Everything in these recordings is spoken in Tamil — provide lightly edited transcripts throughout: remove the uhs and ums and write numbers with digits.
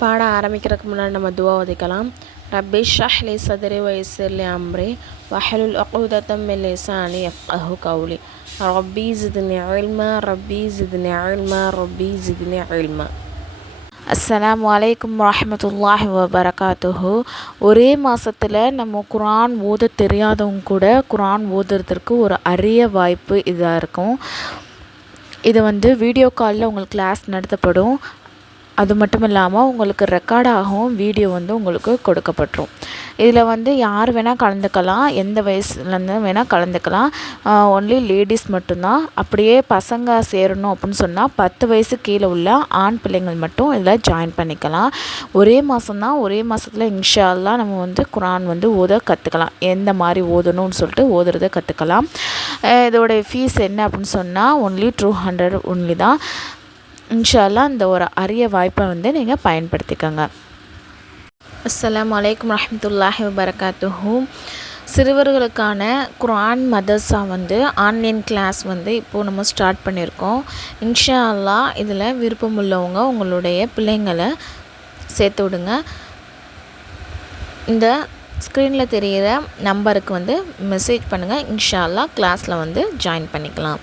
பாட ஆரம்பிக்கிறதுக்கு முன்னாடி நம்ம துவா ஓதிக்கலாம். ரப்பி ஷ்ரஹ் லி சத்ரி வயஸ்ஸிர் லி அம்ரி வஹ்லுல் உக்தத்தம் மின் லிசானி யஃப்கஹு கௌலி ரப்பி ஜித்னி இல்மா ரப்பி ஜித்னி இல்மா ரப்பி ஜித்னி இல்மா. அஸ்ஸலாமு அலைக்கும் வரஹ்மத்துல்லாஹி வபரகாத்துஹு. ஒரே மாதத்தில் நம்ம குர்ஆன் ஓத தெரியாதவங்க கூட குர்ஆன் ஓதுறதுக்கு ஒரு அரிய வாய்ப்பு இதாக இருக்கும். இது வீடியோ காலில் உங்களுக்கு கிளாஸ் நடத்தப்படும். அது மட்டும் இல்லாமல் உங்களுக்கு ரெக்கார்டாகவும் வீடியோ உங்களுக்கு கொடுக்கப்பட்டுரும். இதில் யார் வேணால் கலந்துக்கலாம், எந்த வயசுலேருந்து வேணால் கலந்துக்கலாம். ஒன்லி லேடிஸ் மட்டும்தான். அப்படியே பசங்க சேரணும் அப்படின்னு சொன்னால் 10 வயசு கீழே உள்ள ஆண் பிள்ளைங்கள் மட்டும் இதில் ஜாயின் பண்ணிக்கலாம். ஒரே மாதம்தான். ஒரே மாதத்தில் இன்ஷா அல்லாஹ் நம்ம குர்ஆன் ஓத கற்றுக்கலாம். எந்த மாதிரி ஓதணும்னு சொல்லிட்டு ஓதுறதை கற்றுக்கலாம். இதோடைய ஃபீஸ் என்ன அப்படின்னு சொன்னால் ஒன்லி 200 ஒன்லி தான். இன்ஷா அல்லாஹ் இந்த ஒரு அரிய வாய்ப்பை நீங்கள் பயன்படுத்திக்கோங்க. அஸ்ஸலாமு அலைக்கும் வரஹ்மத்துல்லாஹி வபரகாத்துஹு. சிறுவர்களுக்கான குர்ஆன் மதர்ஸா ஆன்லைன் கிளாஸ் இப்போது நம்ம ஸ்டார்ட் பண்ணியிருக்கோம். இன்ஷா அல்லாஹ் இதில் விருப்பம் உள்ளவங்க உங்களுடைய பிள்ளைங்களை சேர்த்து விடுங்க. இந்த ஸ்க்ரீனில் தெரிகிற நம்பருக்கு மெசேஜ் பண்ணுங்கள். இன்ஷா அல்லாஹ் கிளாஸில் ஜாயின் பண்ணிக்கலாம்.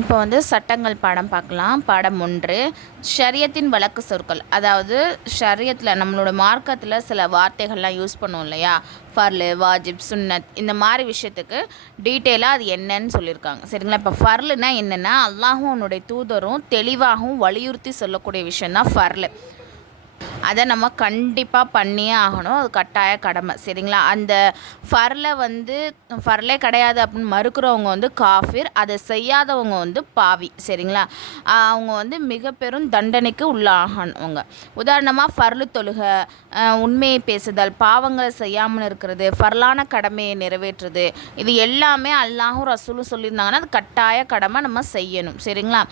இப்போ சட்டங்கள் பாடம் பார்க்கலாம். பாடம் 1, ஷரியத்தின் வழக்கு சொற்கள். அதாவது ஷரியத்தில் நம்மளோட மார்க்கத்தில் சில வார்த்தைகள்லாம் யூஸ் பண்ணுவோம் இல்லையா, ஃபர்லு, வாஜிப், சுன்னத், இந்த மாதிரி விஷயத்துக்கு டீட்டெயிலாக அது என்னன்னு சொல்லியிருக்காங்க. சரிங்களா? இப்போ ஃபர்லுனா என்னென்னா அல்லாஹும் அவனுடைய தூதரும் தெளிவாகவும் வலியுறுத்தி சொல்லக்கூடிய விஷயந்தான் ஃபர்லு. அதை நம்ம கண்டிப்பாக பண்ணியே ஆகணும். அது கட்டாய கடமை. சரிங்களா? அந்த ஃபர்லே கிடையாது அப்படின்னு மறுக்கிறவங்க காஃபிர், அதை செய்யாதவங்க பாவி. சரிங்களா? அவங்க மிக பெரும் தண்டனைக்கு உள்ளாகவங்க. உதாரணமாக ஃபர்லு தொழுக, உண்மையை பேசுதல், பாவங்களை செய்யாமல் இருக்கிறது, ஃபர்லான கடமையை நிறைவேற்றுறது, இது எல்லாமே அல்லாஹும் ரசூலும் சொல்லியிருந்தாங்கன்னா அது கட்டாய கடமை, நம்ம செய்யணும். சரிங்களா?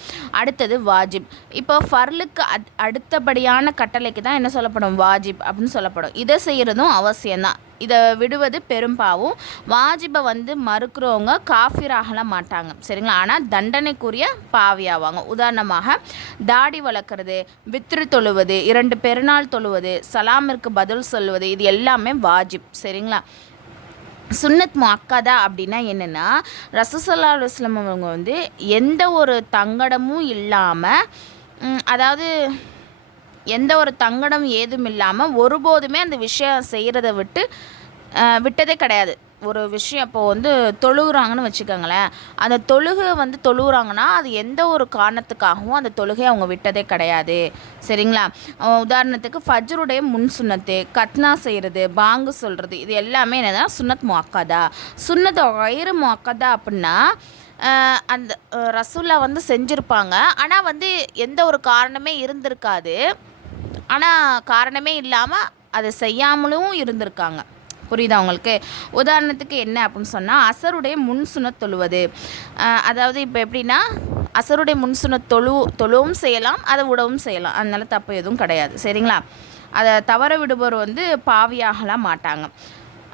அடுத்தது வாஜிப். இப்போ ஃபர்லுக்கு அடுத்தபடியான கட்டளைக்கு தான் என்ன சொல்லப்படும்? வாஜிப் அப்படின்னு சொல்லப்படும். இதை செய்கிறதும் அவசியம்தான். இதை விடுவது பெரும்பாவும். வாஜிபை மறுக்கிறவங்க காஃபிராகலாம் மாட்டாங்க. சரிங்களா? ஆனால் தண்டனைக்குரிய பாவியாவாங்க. உதாரணமாக தாடி வளர்க்குறது, வித்ரு தொழுவது, 2 பெருநாள் தொழுவது, சலாமிற்கு பதில் சொல்வது, இது எல்லாமே வாஜிப். சரிங்களா? சுன்னத் முஅக்கதா அப்படின்னா என்னென்னா, ரசூல் ஸல்லல்லாஹு அலைஹி வஸல்லம் அவங்க எந்த ஒரு தங்கடமும் இல்லாமல், அதாவது எந்த ஒரு தங்கடம் ஏதும் இல்லாமல் ஒருபோதுமே அந்த விஷயம் செய்கிறத விட்டதே கிடையாது. ஒரு விஷயம் இப்போது தொழுகிறாங்கன்னு வச்சுக்கோங்களேன், அந்த தொழுகை தொழுகிறாங்கன்னா அது எந்த ஒரு காரணத்துக்காகவும் அந்த தொழுகை அவங்க விட்டதே கிடையாது. சரிங்களா? உதாரணத்துக்கு ஃபஜ்ருடைய முன் சுன்னத்து, கத்னா செய்கிறது, பாங்கு சொல்கிறது, இது எல்லாமே என்னென்னா சுன்னத் முஅக்கதா. சுன்னத் கைரு முஅக்கதா அப்படின்னா அந்த ரசூலா செஞ்சுருப்பாங்க, ஆனால் எந்த ஒரு காரணமே இருந்திருக்காது. ஆனால் காரணமே இல்லாமல் அதை செய்யாமலும் இருந்திருக்காங்க. புரியுதா உங்களுக்கு? உதாரணத்துக்கு என்ன அப்படின்னு சொன்னால், அசருடைய முன் சுன்னத் தொழுவது. அதாவது இப்போ எப்படின்னா, அசருடைய முன் சுன்னத் தொழுவும் செய்யலாம், அதை விடவும் செய்யலாம். அதனால தப்பு எதுவும் கிடையாது. சரிங்களா? அதை தவற விடுபவர் பாவியாகலாம் மாட்டாங்க.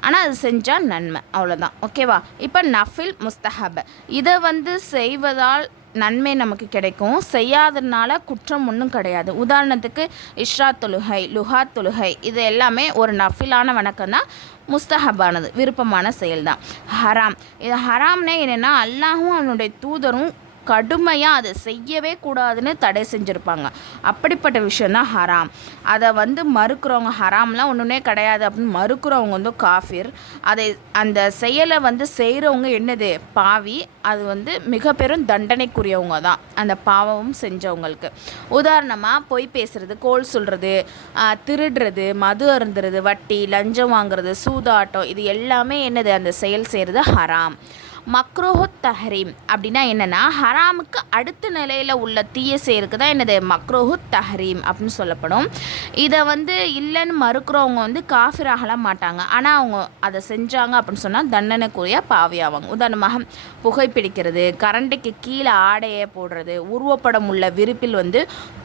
ஆனால் அது செஞ்சால் நன்மை, அவ்வளோதான். ஓகேவா? இப்போ நஃபில் முஸ்தஹப். இதை செய்வதால் நன்மை நமக்கு கிடைக்கும், செய்யாததுனால குற்றம் ஒன்றும் கிடையாது. உதாரணத்துக்கு இஷ்ரா தொழுகை, லுஹா தொழுகை, இது எல்லாமே ஒரு நஃபிலான வணக்கம் தான், முஸ்தஹபானது, விருப்பமான செயல் தான். ஹராம். இது ஹராம்னே என்னென்னா அல்லாஹும் அவனுடைய தூதரும் கடுமையாக அதை செய்யவே கூடாதுன்னு தடை செஞ்சுருப்பாங்க. அப்படிப்பட்ட விஷயந்தான் ஹராம். அதை மறுக்கிறவங்க, ஹராம்லாம் ஒன்றுமே கிடையாது அப்படின்னு மறுக்கிறவங்க காஃபிர். அதை அந்த செயலை செய்கிறவங்க என்னது? பாவி. அது மிக பெரும் தண்டனைக்குரியவங்க தான் அந்த பாவமும் செஞ்சவங்களுக்கு. உதாரணமாக பொய் பேசுகிறது, கோல் சொல்கிறது, திருடுறது, மது அருந்துறது, வட்டி, லஞ்சம் வாங்குறது, சூதாட்டம், இது எல்லாமே என்னது? அந்த செயல் செய்கிறது ஹராம். மக்ரூஹுத் தஹ்ரீம் அப்படின்னா என்னென்னா, ஹராமுக்கு அடுத்த நிலையில் உள்ள தீய செயலுக்கு தான் என்னது? மக்ரூஹுத் தஹ்ரீம் அப்படின்னு சொல்லப்படும். இதை இல்லைன்னு மறுக்கிறவங்க காஃபிராகலாம் மாட்டாங்க, ஆனால் அவங்க அதை செஞ்சாங்க அப்படின்னு சொன்னால் தண்டனைக்குரிய பாவியாவாங்க. உதாரணமாக புகைப்பிடிக்கிறது, கரண்டைக்கு கீழே ஆடையை போடுறது, உருவப்படம் உள்ள விரிப்பில்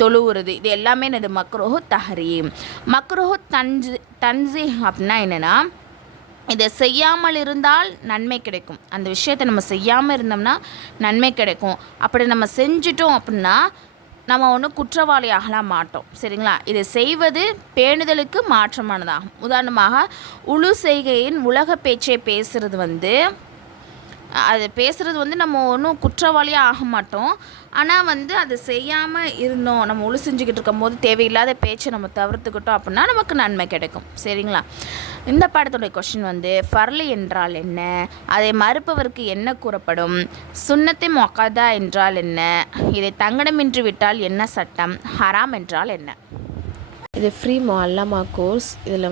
தொழுவுறது, இது எல்லாமே என்னது? மக்ரூஹுத் தஹ்ரீம். மக்ரூஹுத் தன்ஸீஹ் அப்படின்னா என்னென்னா, இதை செய்யாமல் இருந்தால் நன்மை கிடைக்கும். அந்த விஷயத்தை நம்ம செய்யாமல் இருந்தோம்னா நன்மை கிடைக்கும். அப்படி நம்ம செஞ்சிட்டோம் அப்படின்னா நம்ம ஒன்றும் குற்றவாளி ஆகலாம் மாட்டோம். சரிங்களா? இதை செய்வது பேணுதலுக்கு மாற்றமானதாகும். உதாரணமாக உளு செய்கையின் உலக பேச்சை பேசுகிறது அது பேசுகிறது நம்ம ஒன்றும் குற்றவாளியாக ஆக மாட்டோம். ஆனால் அது செய்யாமல் இருந்தோம், நம்ம உழு செஞ்சுக்கிட்டு இருக்கும்போது தேவையில்லாத பேச்சை நம்ம தவிர்த்துக்கிட்டோம் அப்படின்னா நமக்கு நன்மை கிடைக்கும். சரிங்களா? இந்த பாடத்துடைய கொஷின் ஃபர்லு என்றால் என்ன, அதை மறுப்பவருக்கு என்ன கூறப்படும், சுன்னத்தை மொக்கதா என்றால் என்ன, இதை தங்கடமின்றி விட்டால் என்ன சட்டம், ஹராம் என்றால் என்ன. இது ஃப்ரீ முஅல்லமா கோர்ஸ். இதில்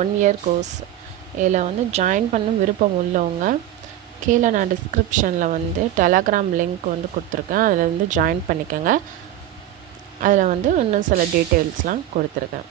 1 இயர் கோர்ஸ். இதில் ஜாயின் பண்ணும் விருப்பம் உள்ளவங்க கீழே நான் டிஸ்கிரிப்ஷனில் டெலகிராம் லிங்க் கொடுத்துருக்கேன். அதில் ஜாயின் பண்ணிக்கோங்க. அதில் இன்னும் சில டீட்டெயில்ஸ்லாம் கொடுத்துருக்கேன்.